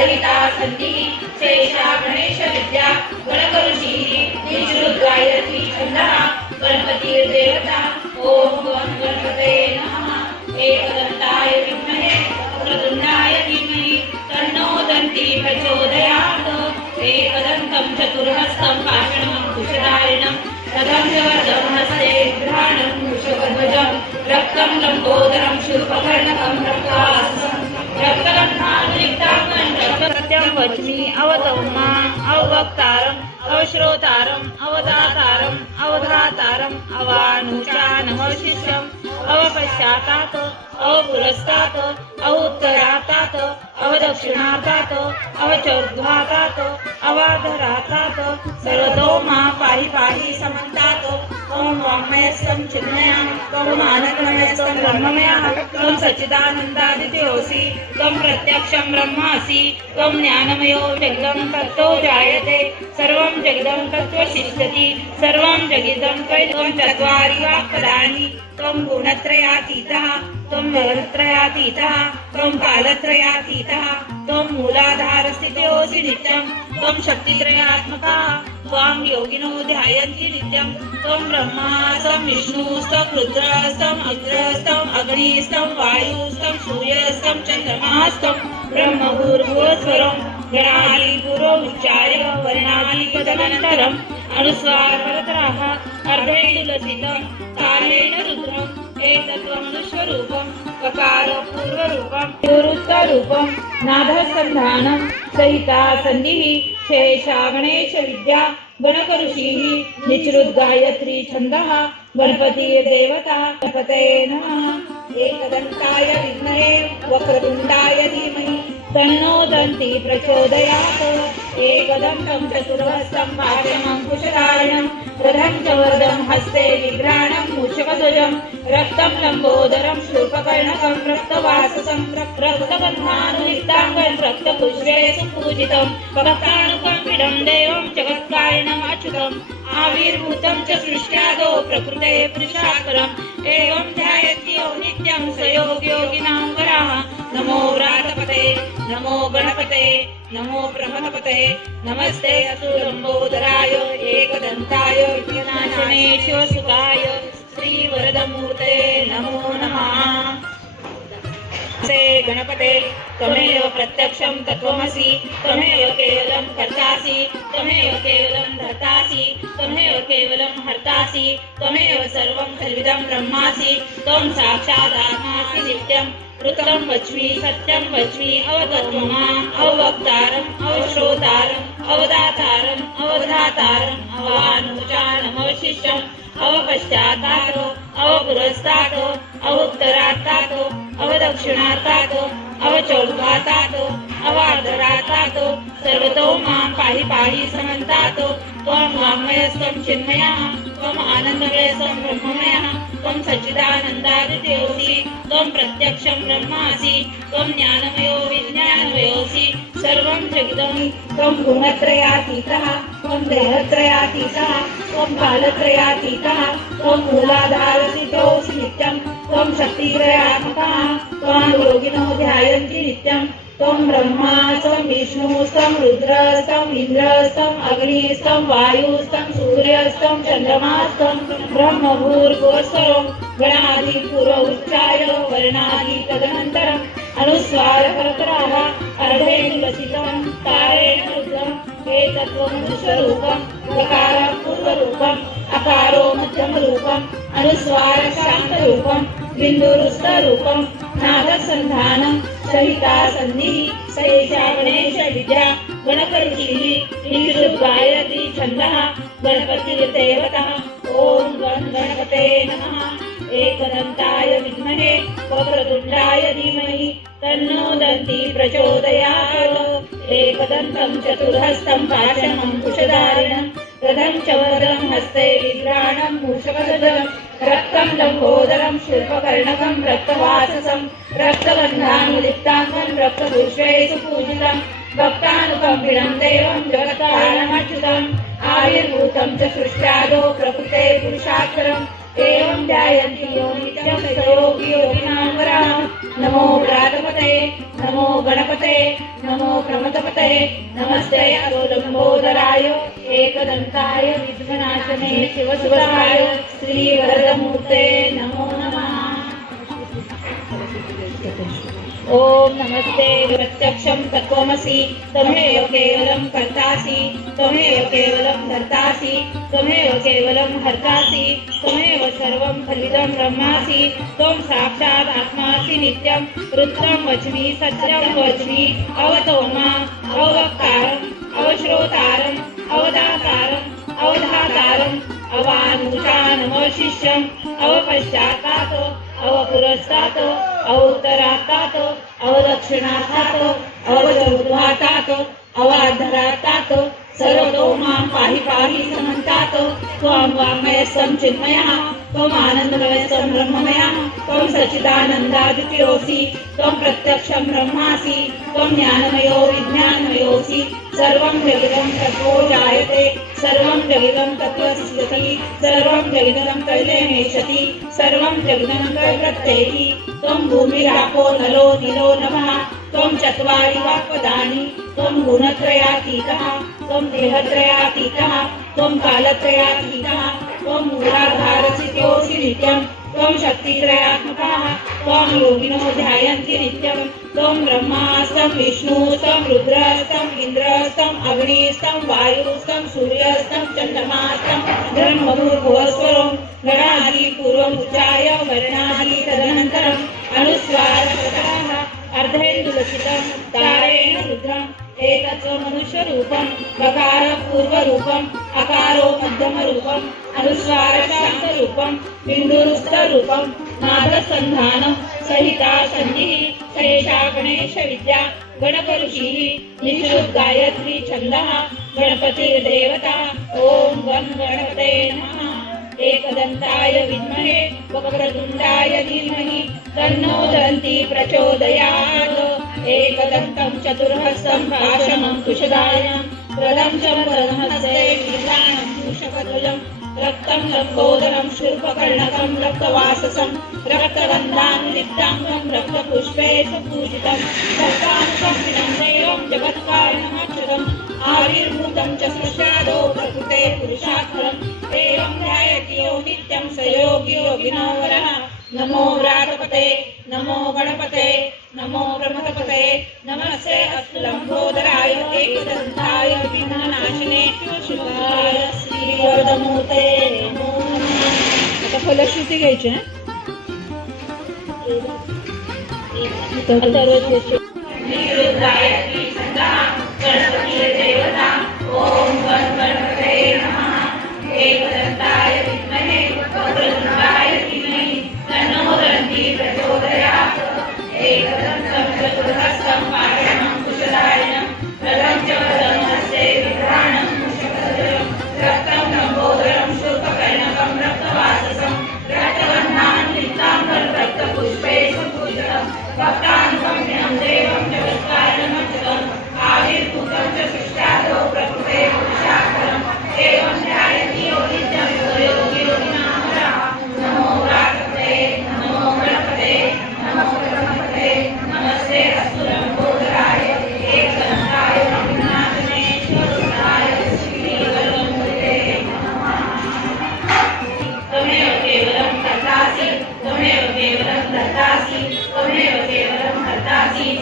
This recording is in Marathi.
सहिता सन्निः शेषा गणेश विद्या गणकऋषी निश्रुद्गायत्री छन्दः गणपतिर्देवता। ॐ गं गणपतये नमः। एकदन्ताय विद्महे प्रदुन्नाय धीमहि तन्नो दन्ती प्रचोदयात्। एकदन्तं चतुर्हस्तं पाषणं कुशधारिणं रथं च वरदं हस्ते घ्राणं वृषभध्वजं रक्तं लम्बोदरं शूर्पकर्णकं रक्ता रक्तसत्यं वच्मि अवतौमा अवक्तारम् अवश्रोतारम् अवदातारम् अवधातारम् अवानुचानमवशिष्यम् अवपश्चातात् अवपुरस्तात् अवोत्तरातात् अवदक्षिणातात् अवचोर्ध्वातात् अवाधरातात् सर्वतो मा पाहि पाहि समन्तात् त्वं वाङ्मयस्थं चिन्मयां त्वम् आनन्दमयस्थं ब्रह्ममयः त्वं सच्चिदानन्दादित्योऽसि त्वं प्रत्यक्षं ब्रह्मासि त्वं ज्ञानमयो जगदं तत्तो जायते सर्वं जगदं तत्त्वशिष्यति सर्वं जगिदं त्वं चत्वारि वाक्पदानि त्वं गुणत्रयातीतः त्वं जगत्त्रयातीतः त्वं कालत्रयातीतः त्वं मूलाधारस्थितोऽसि नित्यं त्वं शक्तित्रयात्मका। त्वां योगिनो ध्यायन्ति नित्यं त्वं ब्रह्मा विष्णुस्तं रुद्रस्तं इन्द्रस्तं अग्निस्तं वायुस्तं सूर्यस्तं चन्द्रमास्तं ब्रह्मभूर्भुवस्वरं गणादिपुरो उच्चार्य वर्णानि तदनन्तरम् अनुस्वारतराः अर्धैलसितं कालेन रुद्रम् एतत्त्वं दुष्वरूपं ककारपूर्वरूपं निवृत्तरूपं नादसन्धानं सहिता सन्धिः शेषा गणेशविद्या गणकऋषिः निचृद्गायत्री छन्दः गणपतिर्देवता गणपते नमः। एकदन्ताय विद्महे वक्रतुण्डाय धीमहि। तन्नो दन्ति प्रचोदयात्। एकदन्तं चतुर्हस्तं पाशमङ्कुशधारिणं रथं च वरदं हस्ते विभ्राणं मूषकध्वजं रक्तं लम्बोदरं शूर्पकर्णकं रक्तवाससं रक्तबन्धानुयुक्ताङ्गं रक्तपुष्पे सुपूजितं भक्तानुकम्पिडं देवं जगत्कारिणम् अच्युतम् आविर्भूतं च सृष्ट्यादो प्रकृते पुरुषाकरम् एवं ध्यायति यो नित्यं स योगियोगिनां वराः नमो व्रातपते नमो गणपते नमो प्रमथपते नमस्ते असुरम्बोदराय एकदन्ताय विघ्नाशने शिवसुताय श्रीवरदमूर्ते नमो नमः। से गणपते त्वमेव प्रत्यक्षं तत्त्वमसि त्वमेव केवलं कर्तासि त्वमेव केवलं धर्तासि त्वमेव केवलं हर्तासि त्वमेव सर्वं सर्विदं ब्रह्मासि त्वं साक्षादात्मासि नित्यं ऋतं वच्मि सत्यं वच्मि अवतत्वमाम् अवक्तारम् अवश्रोतारम् अवदातारम् अवधातारम् अवानुचानमवशिष्यम् अवपश्चातात् अवपुरस्तातो अवोत्तरात्तातो अवदक्षिणात्तातो अवचौर्ध्वातात् अवार्धरातात् सर्वतो मां पाहि पाहि समन्तातो त्वं वाङ्मयस्त्वं चिन्मयः त्वम् आनन्दमयस्त्वं ब्रह्ममयः त्वं सच्चिदानन्दादित्योऽसि त्वं प्रत्यक्षं ब्रह्मासि त्वं ज्ञानमयो विज्ञानमयोऽसि सर्वं जगदं त्वं गुणत्रयातीतः त्वं देहत्रयातीतः त्वं कालत्रयातीतः त्वं मूलाधारसितोऽसि नित्यं त्वं शक्तित्रयात्मकः त्वां योगिनो ध्यायन्ति नित्यं। त्वं ब्रह्मा त्वं विष्णुस्तं रुद्रस्तं इन्द्रस्तं अग्निस्तं वायुस्तं सूर्यस्तं चन्द्रमास्तं ब्रह्मभूर्भुवस्वरं गणादिपुर उच्चाय वर्णादि तदनन्तरम् अनुस्वारकर्तराः अर्धेन्दुलसितं तारेण रुद्रम् एतत्त्वं विश्वरूपं विकारं पूर्वरूपम् अकारो मध्यमरूपम् अनुस्वार शान्तरूपं बिन्दुरुस्तरूपं नादसन्धानं सहिता सन्धिः सहिता गणेश विद्या गणकऋषिः निरुद्गायत्री छन्दः गणपतिर्देवतः ॐ गं गणपते नमः। एकदन्ताय विद्महे वक्रतुण्डाय धीमहि तन्नो दन्ति प्रचोदयात्। एकदन्तं चतुर्हस्तं पाशमं कुशधारिणं रथं च वदं हस्ते विग्राणं मूषकध्वजं रक्तं लम्बोदरं शूर्पकर्णकं रक्तवाससं रक्तगन्धानुलिप्ताङ्गं रक्तपुष्पे सुपूजितं भक्तानुकम्पिणं देवं जगत्कारणमच्युतम् आविर्भूतं च सृष्ट्यादो प्रकृते पुरुषाक्षरम् एवं ध्यायन्ति नित्यं स योगिनां नमो व्रातपते नमो गणपते नमो प्रमथपते नमस्ते लंबोदराय एकदन्ताय विघ्ननाशने शिवसुराय श्रीवरदमूर्ते नमो नमः। नमस्ते प्रत्यक्षं तत्त्वमसि। त्वमेव केवलं कर्तासि। त्वमेव केवलं धर्तासि। त्वमेव केवलं हर्तासि। त्वमेव सर्वं फलितं ब्रह्मासि। त्वं साक्षात् आत्मासि नित्यं। रुद्रं वच्मि सत्यं वच्मि अवतो माम् अवक्तारम् अवश्रोतारम् अवदातारम् अवधातारम्। अवानुषानमशिष्यम् अवपश्चात्तात् अवपुरस्तात् अवोत्तरात्तात्। अवदक्षिणात्तात् अवचौर्ध्वातात् अवाधरातात सर्वतो मां पाहि पाहि समन्तात् त्वं वाङ्मयस्तं चिन्मयः त्वम् आनन्दमयस्तं ब्रह्ममयः, त्वं सच्चिदानन्दादित्योऽसि, त्वं प्रत्यक्षं ब्रह्मासि, त्वं ज्ञानमयो विज्ञानमयोऽसि, सर्वं जगदं तत्त्वो जायते, सर्वं जगदं तत्त्वसिद्धति सर्वं जगदं कैलेमेषति सर्वं जगदं कैप्रत्येति त्वं भूमिरापो नलो निलो नमः, त्वं चत्वारि वाक्पदानि, त्वं गुणत्रयातीतः, त्वं देहत्रयातीतः, त्वं कालत्रयातीतः त्वं मूलाधारसित्योऽसि नित्यं त्वं शक्तित्रयात्मकः त्वं योगिनो ध्यायन्ति नित्यं त्वं ब्रह्मास्तं विष्णुस्तं अग्निस्तं वायुस्तं सूर्यस्तं चन्द्रमास्तं ब्रह्मभूर्भुवस्वरं गणादि पूर्वम् तदनन्तरम् अनुस्वारः अर्धेन्दुलसितं तारेण रुद्रम्। एकत्व मनुष्यरूपं अकारो मध्यमरूपम् अनुस्वार शान्तरूपं बिन्दुरुस्तरूपं सहिता सन्धिः सहेषा गणेशविद्या गणपऋषिः निषुद् गायत्री छन्दः गणपतिर्देवता ॐ गं गणपते नमः। एकदन्ताय विद्महे वक्रतुण्डाय धीमहि तन्नो दन्ति प्रचोदयात्। एकदन्तं चतुर्हस्तं भाषणं कुशदायं प्रदं च प्रदहस्ते रक्तं लम्बोदरं शुल्पकर्णकं रक्तवाससं रक्तगन्धानुलिप्ताङ्गं रक्तपुष्पे सुपूजितं भक्तानुकम्पितं देवं जगत्कारणमक्षरम् आविर्भूतं च सृष्टादो प्रकृते पुरुषाक्षरम् एवं ध्यायति यो नित्यं स योगी योगिनो वरः नमो व्रातपते नमो गणपते नमो ब्रह्मपते नमस्ते अस्तु लम्बोदराय एकदन्ताय विघ्ननाशिने शिवाय श्रीवरदमूर्ते आता फलश्रुती घ्यायची आहे त्वमेव केवलं धर्तासि